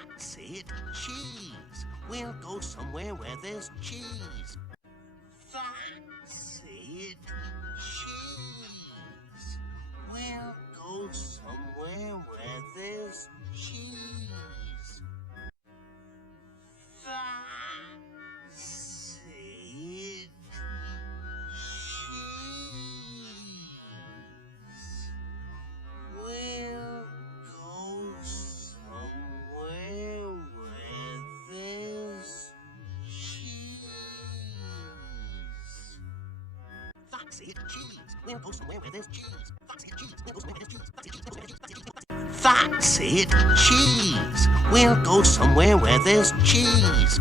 That's it, cheese. We'll go somewhere where there's cheese. That's it, cheese. We'll go somewhere where there's cheese. That's it, cheese. We'll go somewhere where there's cheese. That's it, cheese. We'll go somewhere where there's cheese. That's it, cheese. We'll go somewhere where there's cheese.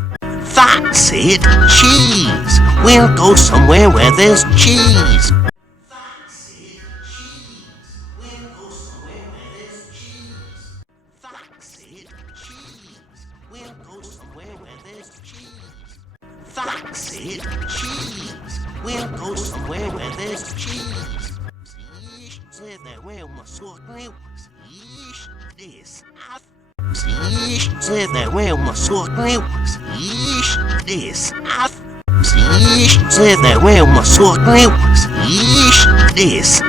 That's it, cheese. We'll go somewhere where there's cheese. That's it, cheese. We'll go somewhere where there's cheese. That's it, cheese. We'll go somewhere where there's cheese. That's it, cheese. We'll go somewhere where there's cheese. That's it, cheese. We'll go somewhere where there's cheese. There where my sword grew. This there where my sword grew. This there where my sword grew. This